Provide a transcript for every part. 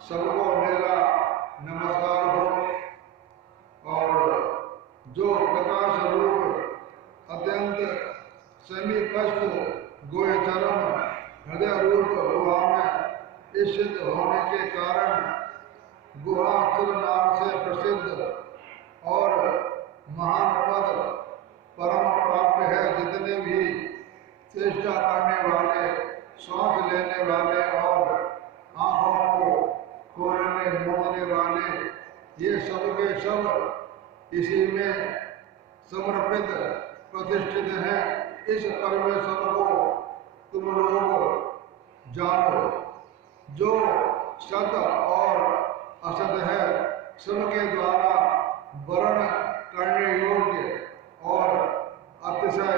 सबको मेरा नमस्कार हो। और जो प्रकाश रूप अत्यंत समीपस्थ गोचरम हृदय रूप गुहा में स्थित होने के कारण गुहा अक्षर नाम से प्रसिद्ध और महान पद परम प्राप्य है। जितने भी चेष्टा करने वाले, श्वास लेने वाले और आंखों को खोलने मोड़ने वाले, ये सब के सब इसी में समर्पित प्रतिष्ठित हैं। इस परमेश्वर को तुम लोग जानो जो सत और असत है, सबके द्वारा वर्ण करने योग्य और अतिशय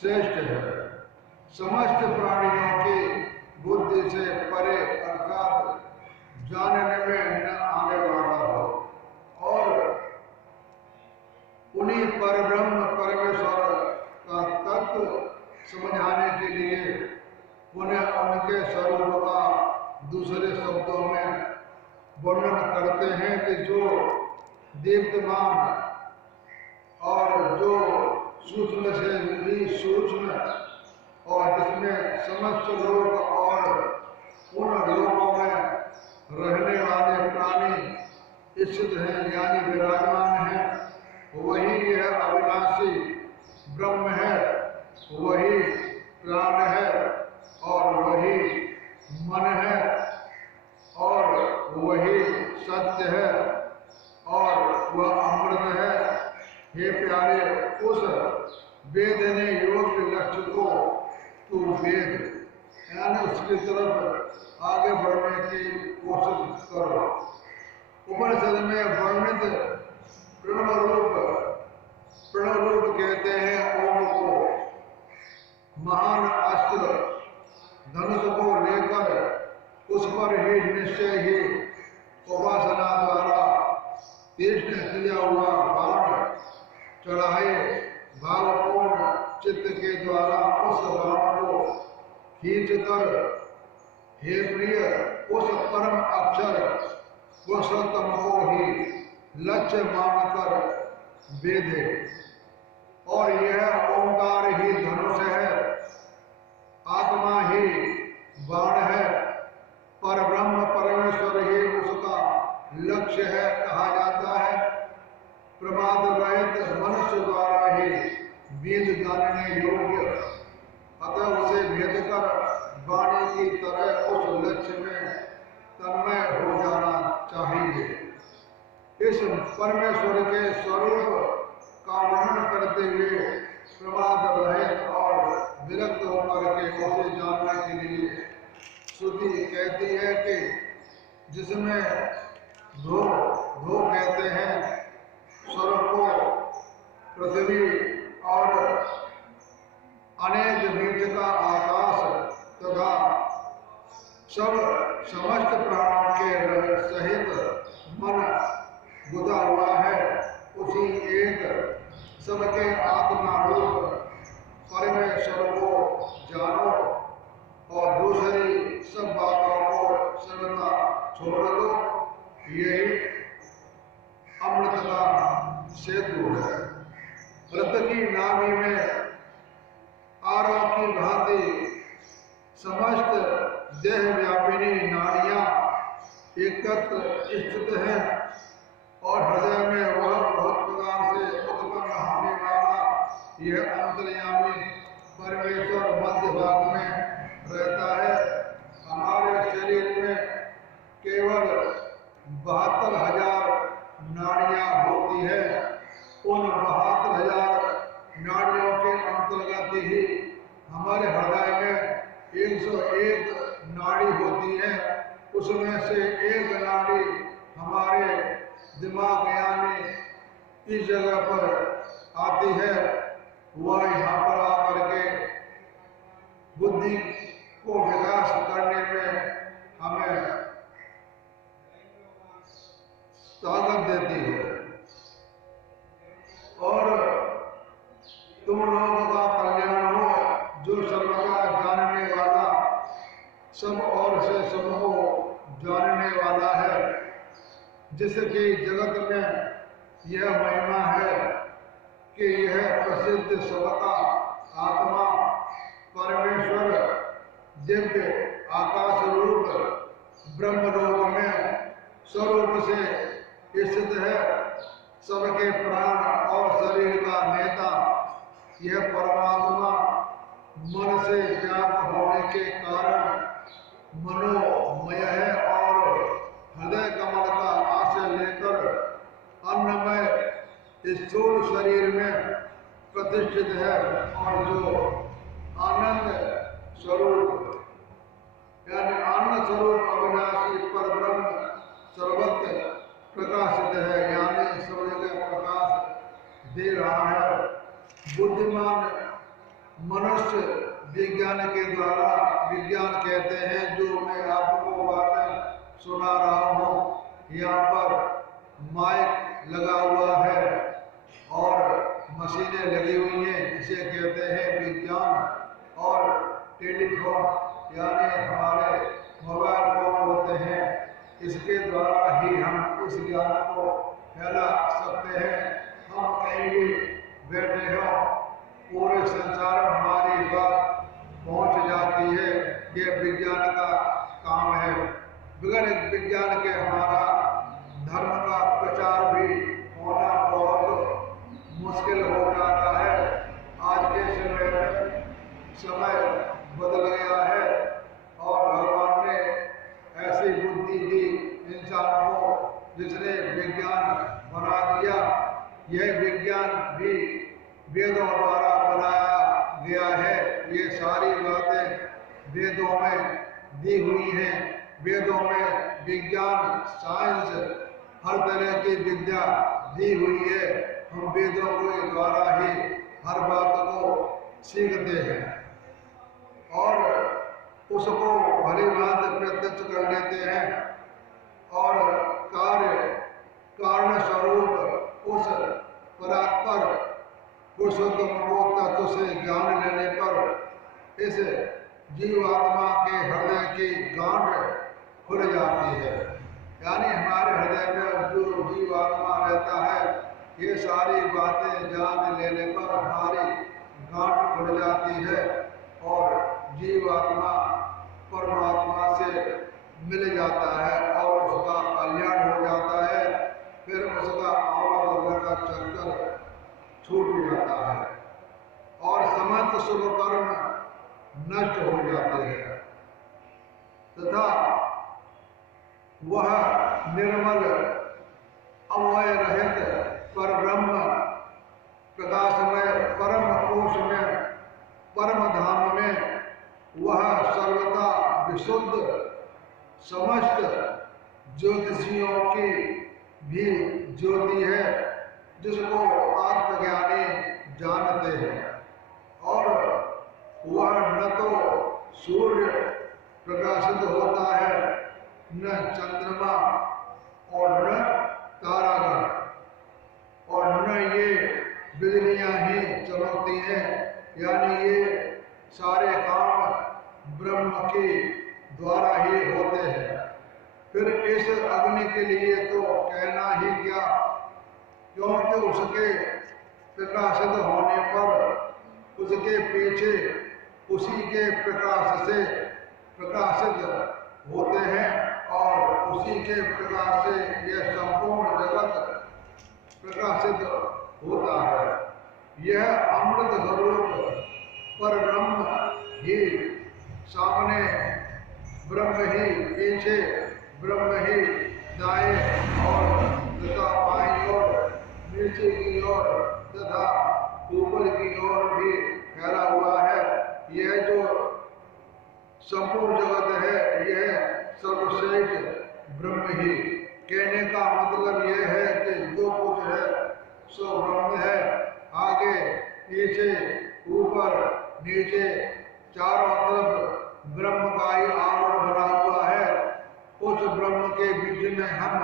श्रेष्ठ है। समस्त प्राणियों की बुद्धि से परे अर्थात जानने में न आने वाला हो और उन्हीं परब्रह्म परमेश्वर का तत्व समझाने के लिए उन्हें उनके स्वरूप का दूसरे शब्दों में वर्णन करते हैं कि जो दीप्तमान और जो सूक्ष्म से भी सूक्ष्म और जिसमें समस्त लोग और उन लोगों में रहने वाले प्राणी स्थित हैं यानी विराजमान हैं, वही यह अविनाशी ब्रह्म है, वही प्राण है और वही मन है और वही सत्य है और वह अमृत है। हे प्यारे, उस वेदने योग्य लक्ष्य को तू वेद यानी उसकी तरफ आगे बढ़ने की कोशिश करो। उपनिषद में वर्णित प्रणव रूप कहते हैं ओम को। महान अस्त्र धनुष को लेकर उस पर ही निश्चय ही उपासना द्वारा तीक्ष्ण किया हुआ बाण चढ़ाए भावपूर्ण चित्त के द्वारा उस बाण को खींचकर हे प्रिय उस परम अक्षर पुरुषोत्तम को ही लक्ष्य मानकर वेधे। और यह ओंकार ही धनुष है, आत्मा ही बाण है, पर ब्रह्म परमेश्वर ही उसका लक्ष्य है कहा जाता है। प्रमाद रहित मनुष्य द्वारा ही वेद जानने योग्य, अतः उसे भेद कर वाणी की तरह उस लक्ष्य में तन्मय हो जाना चाहिए। इस परमेश्वर के स्वरूप का वर्णन करते हुए प्रमाद रहित और विरक्त होकर के उसे जानने के लिए श्रुति कहती है कि जिसमें धो कहते हैं स्वर्ग को, पृथ्वी और अनेक मीट का आकाश तथा समस्त प्राणों के सहित मन गुदा हुआ है, उसी एक सबके आत्मा रूप परमेश्वर को जानो और दूसरी सब बातों को सर्वथा छोड़ दो। यही अमृत का सेतु है। रथ की नाभि में आरों की भांति समस्त देह व्यापिनी नाड़ियां एकत्र स्थित हैं और हृदय में वह बहुत प्रकार से उत्पन्न होने वाला यह अंतर्यामी परमेश्वर मध्य भाग में रहता है। हमारे शरीर में केवल 72,000 नाड़ियां होती है। उन 72,000 नाड़ियों के अंतर्गत ही हमारे हृदय में 101 नाड़ी होती है। उसमें से एक नाड़ी हमारे दिमाग यानी इस जगह पर आती है, वह यहाँ पर आकर के बुद्धि को विकास करने में हमें ताकत देती है और तुम लोगों का कल्याण हो। जो सर्वदा जानने वाला, सब और से सबको जानने वाला जिसकी जगत में यह महिमा है कि यह प्रसिद्ध सबका आत्मा परमेश्वर दिव्य आकाश रूप ब्रह्मलोक में स्वरूप से स्थित है। सबके प्राण और शरीर का नेता यह परमात्मा मन से व्याप्त होने के कारण मनोमय है और हृदय कमल का आश्रय लेकर अन्नमय स्थूल शरीर में प्रतिष्ठित है और जो आनंद स्वरूप यानी आनंद स्वरूप अविनाशी पर ब्रह्म सर्वत्र प्रकाशित है, यानी सब जगह प्रकाश दे रहा है। बुद्धिमान मनुष्य विज्ञान के द्वारा विज्ञान कहते हैं, जो मैं आपको बातें सुना रहा हूँ। यहाँ पर माइक लगा हुआ है और मशीनें लगी हुई हैं, जिसे कहते हैं विज्ञान। और टेलीफोन यानी हमारे मोबाइल फोन होते हैं, इसके द्वारा ही हम इस ज्ञान को फैला सकते हैं। हम कहीं भी बैठे हो, पूरे संसार में हमारी बात पहुंच जाती है। ये विज्ञान का काम है। बगैर विज्ञान के हमारा धर्म का प्रचार भी होना बहुत मुश्किल हो जाता है। आज के समय में समय बदल गया है और भगवान ने ऐसी बुद्धि दी इंसान को, जिसने विज्ञान बना दिया। यह विज्ञान भी वेदों द्वारा बनाया गया है। ये सारी बातें वेदों में दी हुई हैं। वेदों में विज्ञान, साइंस, हर तरह की विद्या दी हुई है। हम वेदों के द्वारा ही हर बात को सीखते हैं और उसको भली भांति प्रत्यक्ष कर लेते हैं और कारण स्वरूप उस परात्पर पुरुषोत्तम को तत्व से जान लेने पर इस जीवात्मा के हृदय की गांठ खुल जाती है। यानी हमारे हृदय में जो जीवात्मा रहता है, ये सारी बातें जान लेने पर हमारी गांठ खुल जाती है और जीवात्मा परमात्मा से मिल जाता है और उसका कल्याण हो जाता है। फिर उसका आवागमन का चक्कर छूट जाता है और समस्त शुभ कर्म नष्ट हो जाते हैं तथा वह निर्मल अवय रहित पर ब्रह्म प्रकाशमय परम कोश में परम धाम में वह सर्वदा विशुद्ध समस्त ज्योतिषियों की भी ज्योति है, जिसको आत्मज्ञानी जानते हैं। और वह न तो सूर्य प्रकाशित होता है, न चंद्रमा और न तारागण, और न ये बिजलियां ही चमकती हैं। यानी ये सारे काम ब्रह्म के द्वारा ही होते हैं। फिर इस अग्नि के लिए तो कहना ही क्या, क्योंकि उसके प्रकाशित होने पर उसके पीछे उसी के प्रकाश से प्रकाशित होते हैं और उसी के प्रकाश से यह संपूर्ण जगत प्रकाशित होता है। यह अमृत स्वरूप पर ब्रह्म ही सामने, ब्रह्म ही पीछे, ब्रह्म ही दाएं और तथा बाईं ओर, नीचे की ओर तथा ऊपर की ओर भी फैला हुआ है। यह जो संपूर्ण जगत है, यह सर्वश्रेष्ठ ब्रह्म ही। कहने का मतलब यह है कि जो कुछ है सो ब्रह्म है। आगे पीछे ऊपर नीचे चारों तरफ ब्रह्म का ही आवरण बना हुआ है। उस ब्रह्म के बीच में हम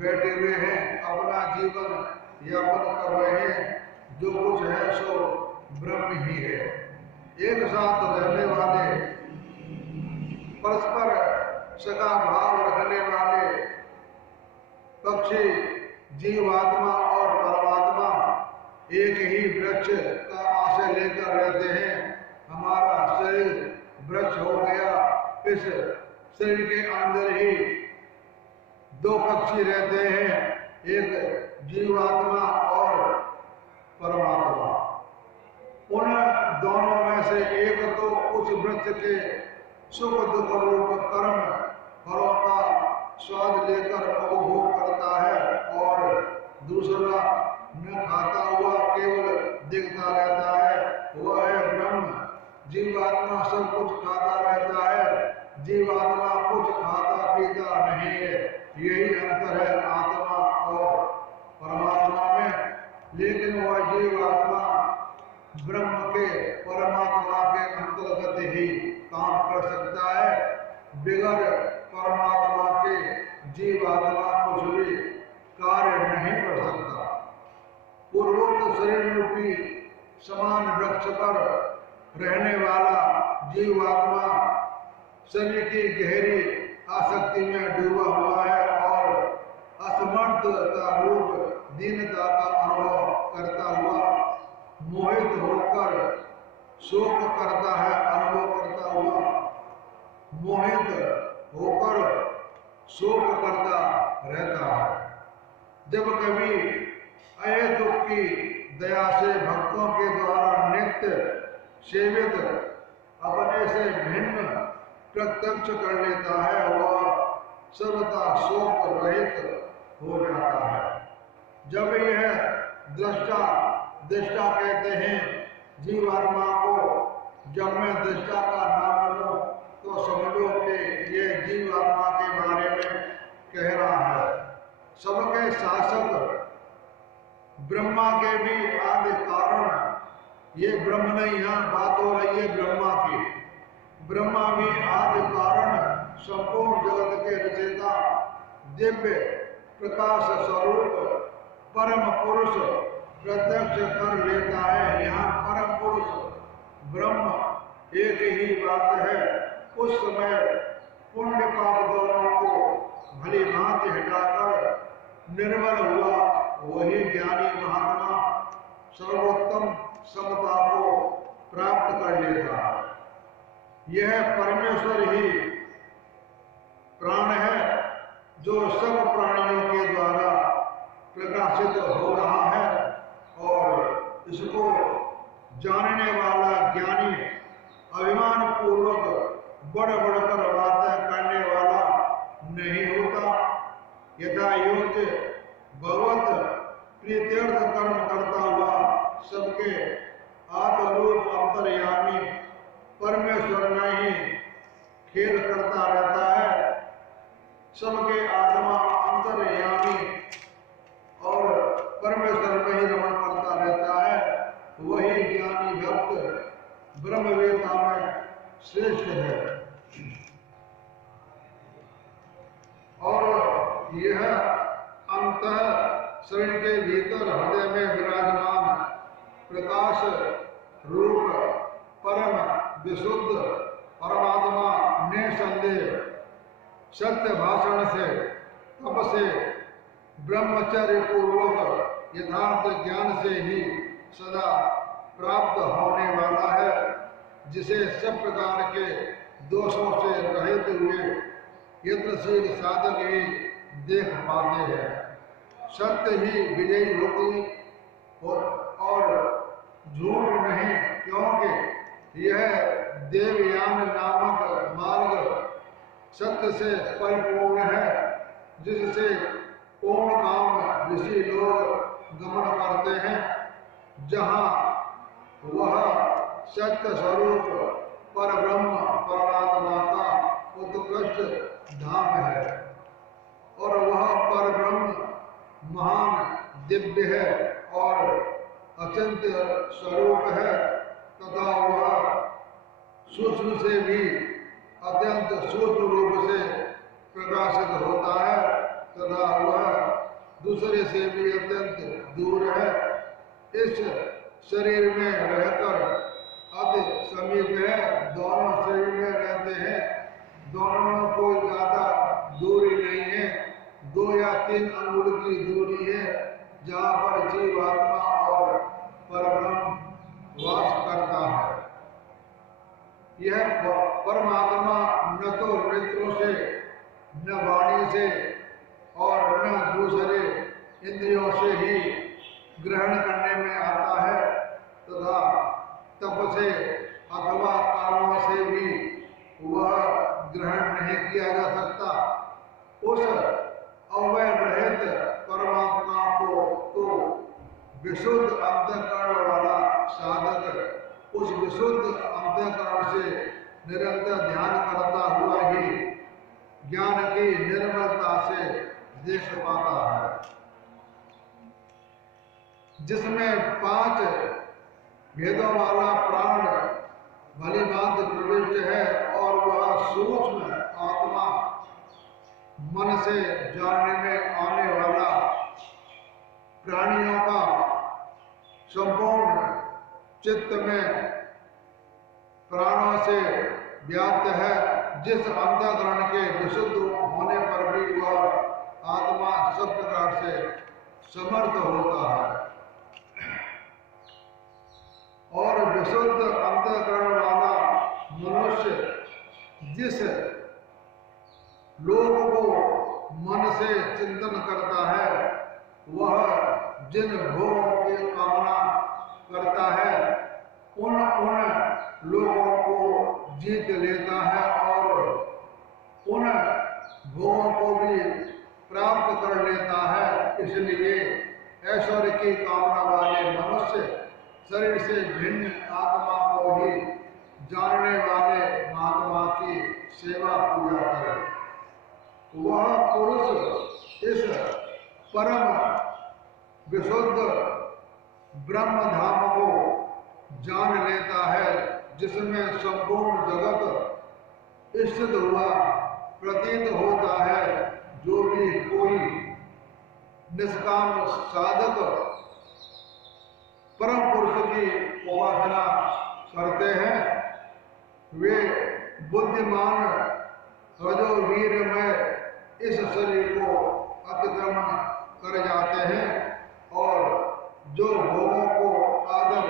बैठे हुए हैं, अपना जीवन यापन कर रहे हैं। जो कुछ है सो ब्रह्म ही है। एक साथ रहने वाले, परस्पर सका भाव रखने वाले पक्षी, जीवात्मा और परमात्मा एक ही वृक्ष का आश्रय लेकर रहते हैं। हमारा शरीर वृक्ष हो गया। इस शरीर के अंदर ही दो पक्षी रहते हैं, एक जीवात्मा और परमात्मा। उन दोनों में से एक तो उस वृक्ष के सुख दुख रूप कर्म फलों का स्वाद लेकर उपभोग करता है और दूसरा न खाता हुआ केवल देखता रहता है। वह है ब्रह्म। जीवात्मा सब कुछ खाता रहता है, जीवात्मा कुछ खाता पीता नहीं है। यही अंतर है आत्मा और परमात्मा में। लेकिन वह जीवात्मा ब्रह्म के परमात्मा के अंतर्गत ही काम कर सकता है। बिगर परमात्मा के जीवात्मा कुछ भी कार्य नहीं कर सकता। पूर्वोक्त शरीर रूपी समान वृक्ष पर रहने वाला जीवात्मा शरीर की गहरी आसक्ति में डूबा हुआ है और असमर्थ का रूप दीनता का अनुभव करता हुआ मोहित होकर शोक करता है। अनुभव करता हुआ मोहित होकर शोक करता रहता है। जब कभी अहेतुक की दया से भक्तों के द्वारा नित्य सेवित अपने से भिन्न प्रत्यक्ष कर लेता है, वह सर्वथा शोक रहित हो जाता है। जब यह दृष्टा कहते हैं जीवात्मा को, जब मैं दृष्टा का नाम लूं तो समझो कि ये जीवात्मा के बारे में कह रहा है। सबके शासक ब्रह्मा के भी आदि कारण, ये ब्रह्म नहीं, यहाँ बात हो रही है ब्रह्मा की। ब्रह्मा भी आदि कारण, संपूर्ण जगत के रचयिता, दिव्य प्रकाश स्वरूप परम पुरुष प्रत्यक्ष कर लेता है। यहाँ परम पुरुष ब्रह्म एक ही बात है। उस समय पुण्य पाप दोनों को भली भांति हटाकर निर्मल हुआ वही ज्ञानी महात्मा सर्वोत्तम समता को प्राप्त कर लेता है। यह परमेश्वर ही प्राण है जो सब प्राणियों के द्वारा प्रकाशित हो रहा है और इसको जानने वाला ज्ञानी अभिमान पूर्वक बढ़ बढ़कर बातें करने वाला नहीं होता। यथा योग्य भगवत प्रीत्यर्थ कर्म करता हुआ सबके आत्मरूप अंतर्यामी परमेश्वर में ही खेल करता रहता है। सबके आत्मा अंतर्यामी और परमेश्वर में ही रमण करता रहता है। वही ज्ञानी भक्त ब्रह्मवेता में श्रेष्ठ है। और यह अंतः शरीर के भीतर हृदय में विराजमान प्रकाश रूप परम विशुद्ध परमात्मा निसंदेह सत्य भाषण से, तप से, ब्रह्मचर्य पूर्वक यथार्थ ज्ञान से ही सदा प्राप्त होने वाला है, जिसे सब प्रकार के दोषों से रहित हुए यत्नशील साधक ही देख पाते हैं। सत्य ही विजयी होती और झूठ नहीं, क्योंकि यह देवयान नामक मार्ग सत्य से परिपूर्ण है, जिससे पूर्ण काम ऋषि लोग गमन करते हैं, जहाँ वह सत्य स्वरूप पर ब्रह्म परमात्मा का उत्कृष्ट धाम है और वह पर ब्रह्म महान दिव्य है और अचिंत्य स्वरूप है तथा वह सूक्ष्म से भी अत्यंत सूक्ष्म रूप से प्रकाशित होता है तथा वह दूसरे से भी अत्यंत दूर है। इस शरीर में रहकर अति समीप है, दोनों शरीर में रहते हैं, दोनों में कोई ज्यादा दूरी नहीं है। 2 या यह 3 अंगुल की दूरी है जहाँ पर जीवात्मा और परब्रह्म वास करता है। यह परमात्मा न तो नेत्रों से, न वाणी से और न दूसरे इंद्रियों से ही ग्रहण करने में आता है तथा तप से अथवा कर्मों से भी वह ग्रहण नहीं किया जा सकता। उस अवय रहित परमात्मा को तो विशुद्ध अंतःकरण वाला साधक उस विशुद्ध अंतःकरण से निरंतर ध्यान करता हुआ ही ज्ञान की निर्मलता से देख पाता है, जिसमें 5 भेदों वाला प्राण भली भांति प्रविष्ट है और वह सूक्ष्म आत्मा मन से जानने में आने वाला प्राणियों का संपूर्ण चित्त में प्राणों से व्याप्त है। जिस अंतःकरण के विशुद्ध होने पर भी वह आत्मा सब प्रकार से समर्थ होता है और विशुद्ध अंतःकरण वाला मनुष्य जिस लोक को मन से चिंतन करता है, वह जिन भोगों की कामना करता है उन लोगों को जीत लेता है और उन भोगों को भी प्राप्त कर लेता है। इसलिए ऐश्वर्य की कामना वाले मनुष्य शरीर से भिन्न आत्मा को ही जानने वाले महात्मा की सेवा पूजा करे। वह पुरुष इस परम विशुद्ध ब्रह्म धाम को जान लेता है, जिसमें संपूर्ण जगत स्थित हुआ प्रतीत होता है। जो भी कोई निष्काम साधक परम पुरुष की उपासना करते हैं, वे बुद्धिमान रजोवीर में इस शरीर को अतिक्रमण कर जाते हैं और जो भोगों को आदर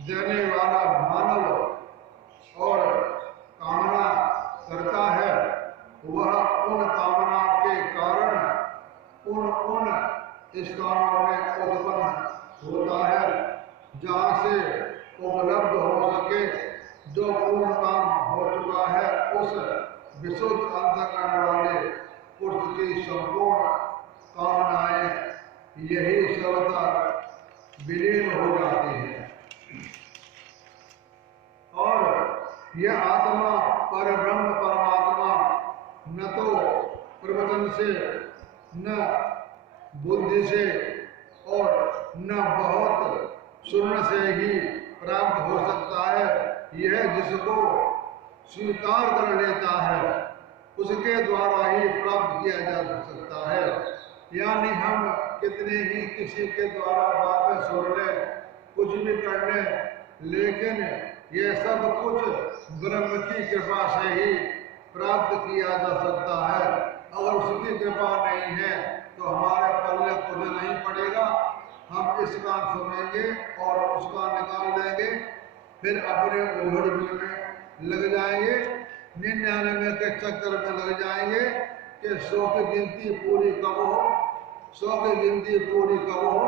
देने वाला मानव और कामना करता है, वह उन कामना के कारण उन स्थानों में उत्पन्न होता है जहाँ से उपलब्ध हो सके। जो पूर्ण काम हो चुका है, उस विशुद्ध अंतःकरण वाले पुरुष की संपूर्ण कामनाएं यही सर्वथा विलीन हो जाती है और यह आत्मा परब्रह्म परमात्मा न तो प्रवचन से, न बुद्धि से और न बहुत सुनने से ही प्राप्त हो सकता है। यह जिसको स्वीकार कर लेता है उसके द्वारा ही प्राप्त किया जा सकता है। यानी हम कितने ही किसी के द्वारा बातें सुन ले, कुछ भी कर ले, लेकिन यह सब कुछ ब्रह्म की कृपा से ही प्राप्त किया जा सकता है। अगर उसकी कृपा नहीं है तो हमारे पल्ले कुछ नहीं पड़ेगा। हम इसका सुनेंगे और उसका निकाल देंगे, फिर अपने उलझन में लग जाएंगे, 99 के चक्कर में लग जाएंगे कि 100 की गिनती पूरी कब हो, 100 की गिनती पूरी कब हो।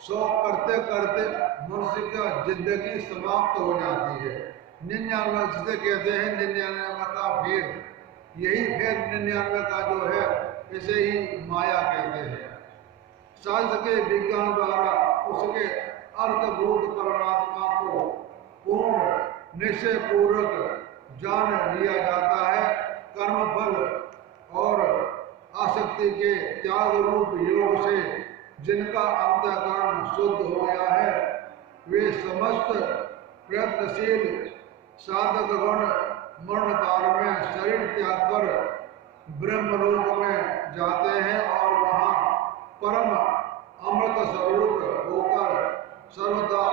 100 करते करते मनुष्य का जिंदगी समाप्त हो जाती है। 99 जिसे कहते हैं 99 का भेद, यही भेद 99 का जो है इसे ही माया कहते हैं। शास्त्र के विज्ञान द्वारा उसके अर्थभूत परमात्मा को पूर्ण निश्चय पूर्वक जान लिया जाता है। कर्मफल और आसक्ति के त्याग रूप योग से जिनका अंतःकरण शुद्ध हो गया है, वे समस्त प्रयत्नशील साधक गण मरण काल में शरीर त्याग कर ब्रह्मलोक में जाते हैं और वहाँ परम अमृत स्वरूप होकर सर्वदा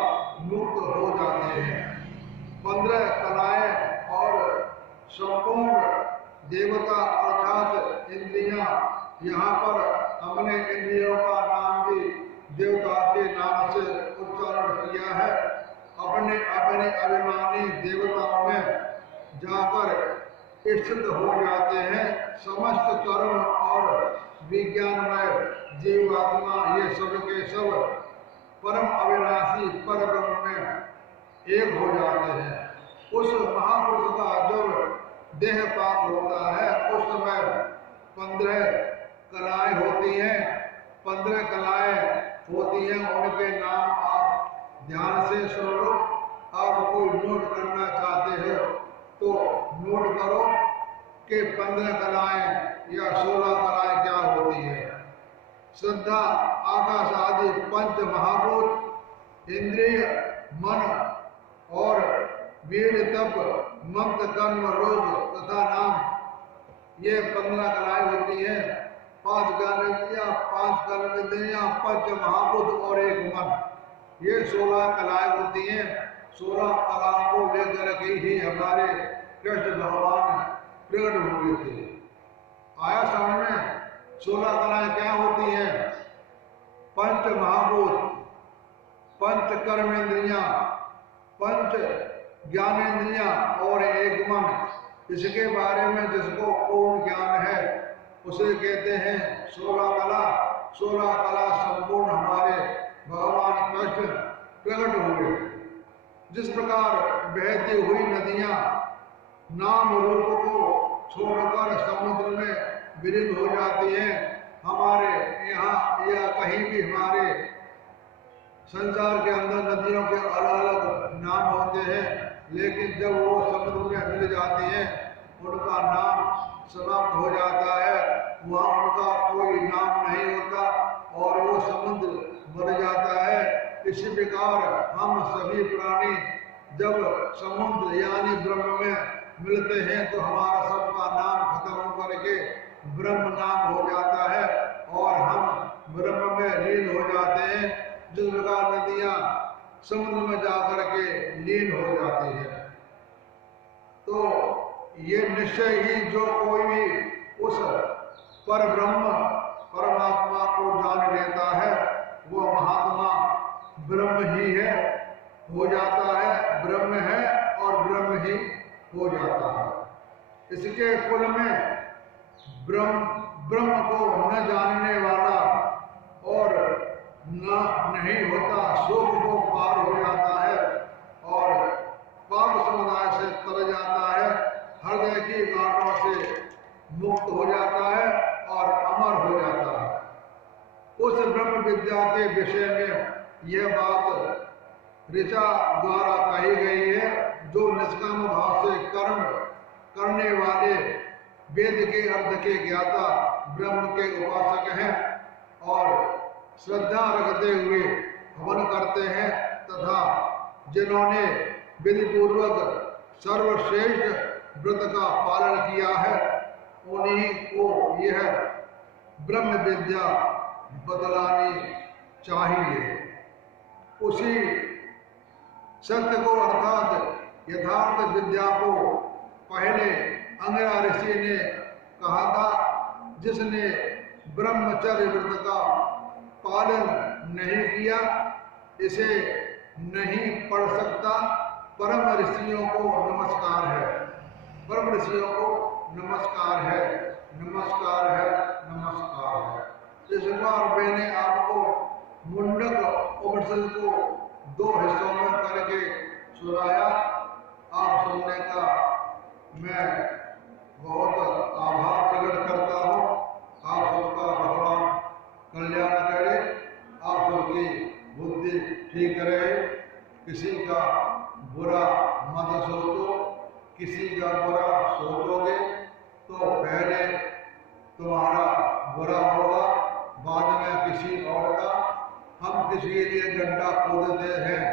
मुक्त हो जाते हैं। 15 कलाएं और संपूर्ण देवता अर्थात इंद्रियां, यहाँ पर हमने इंद्रियों का नाम भी देवता के नाम से उच्चारण किया है। अपने अपने अभिमानी देवताओं में जाकर स्थित हो जाते हैं। समस्त कर्म और विज्ञानमय जीवात्मा ये सब के सब परम अविनाशी पर ब्रह्म में एक हो जाते हैं। उस महापुरुष का जब देह पाप होता है उस समय 15 कलाएं होती हैं। 15 कलाएं होती हैं, उनके नाम आप ध्यान से सुन लो। आप कोई नोट करना चाहते हो तो नोट करो कि 15 कलाएं या 16 कलाएं क्या होती है। श्रद्धा, आकाश आदि पंच महाभूत, इंद्रिय, मन और वीर, तप, मंत्र, कर्म, रोग तथा नाम, ये 15 कलाएं होती हैं। 5 ज्ञानेंद्रियां, 5 कर्मेंद्रियां, पंच महाभूत और एक मन, ये 16 कलाएं होती हैं। 16 कलाओं को लेकर के ही हमारे कृष्ण भगवान प्रकट हुए थे। आया समझ में? 16 कलाएं क्या होती हैं? पंच महाभूत, पंच कर्मेंद्रियां, पंच ज्ञानेंद्रियां और एक मन। इसके बारे में जिसको पूर्ण ज्ञान है उसे कहते हैं 16 कला। 16 कला संपूर्ण हमारे भगवान कृष्ण प्रकट हुए। जिस प्रकार बहती हुई नदियां नाम रूप को छोड़कर समुद्र में विलीन हो जाती हैं, हमारे यहाँ या कहीं भी हमारे संसार के अंदर नदियों के अलग अलग नाम होते हैं, लेकिन जब वो समुद्र में मिल जाती हैं उनका नाम समाप्त हो जाता है। वहाँ उनका कोई नाम नहीं होता और वो समुद्र मर जाता है। इसी प्रकार हम सभी प्राणी जब समुद्र यानी ब्रह्म में मिलते हैं तो हमारा सबका नाम खत्म होकर के ब्रह्म नाम हो जाता है और हम ब्रह्म में लीन हो जाते हैं। जिस प्रकार नदियां समुद्र में जाकर के लीन हो जाती है, तो ये निश्चय ही जो कोई भी उस पर ब्रह्म परमात्मा को जान लेता है वो महात्मा ब्रह्म ही है, हो जाता है, ब्रह्म है और ब्रह्म ही हो जाता है। इसके कुल में ब्रह्म को न जानने वाला और न नहीं होता, सुख को पार हो जाता है और पाप समुदाय से तर जाता है, हृदय की गांठों से मुक्त हो जाता है और अमर हो जाता है। उस ब्रह्म विद्या के विषय में यह बात ऋचा द्वारा कही गई है। जो निष्काम भाव से कर्म करने वाले वेद के अर्थ के ज्ञाता ब्रह्म के उपासक हैं और श्रद्धा रखते हुए हवन करते हैं तथा जिन्होंने विधि पूर्वक सर्वश्रेष्ठ व्रत का पालन किया है उन्हीं को यह ब्रह्म विद्या बतलानी चाहिए। उसी सत्य को अर्थात यथार्थ विद्या को पहले अंगिरा ऋषि ने कहा था, जिसने ब्रह्मचर्य व्रत का पालन नहीं किया इसे नहीं पढ़ सकता। परम ऋषियों को नमस्कार है, परम ऋषियों को नमस्कार है, नमस्कार है, नमस्कार है। इस बार मैंने आपको मुंडक उपनिषद को 2 हिस्सों में करके सुनाया। आप सुनने का मैं बहुत आभार प्रकट करता हूँ। आप सबका भगवान कल्याण करे, आप सबकी बुद्धि ठीक रहे, किसी का बुरा मत सोचो। किसी का बुरा सोचोगे तो पहले तुम्हारा बुरा होगा, बाद में किसी और का। हम किसी के लिए गड्ढा खोदते हैं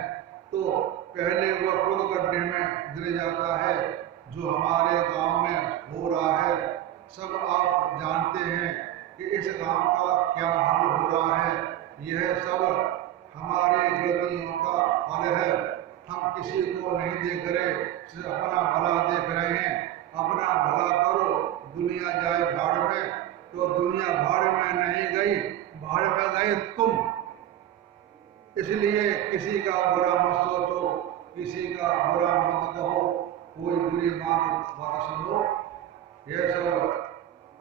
तो पहले वह खुद गड्ढे में गिर जाता है। जो हमारे गांव में हो रहा है सब आप जानते हैं कि इस गांव का क्या हाल हो रहा है। यह सब हमारे गलतियों का फल है। हम किसी को नहीं देख रहे, सिर्फ अपना भला देख रहे हैं। अपना भला करो, दुनिया जाए भाड़ में, तो दुनिया भाड़ में नहीं गई, भाड़ में गए तुम। इसलिए किसी का बुरा मत सोचो, किसी का बुरा मत कहो, कोई बुरी बात मत सुनो। ये सब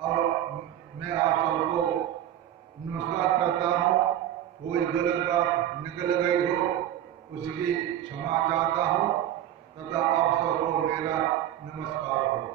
अब मैं आप सबको नमस्कार करता हूँ। कोई गलत बात निकल गई हो उसकी क्षमा चाहता हूँ तथा आप सबको मेरा नमस्कार हो।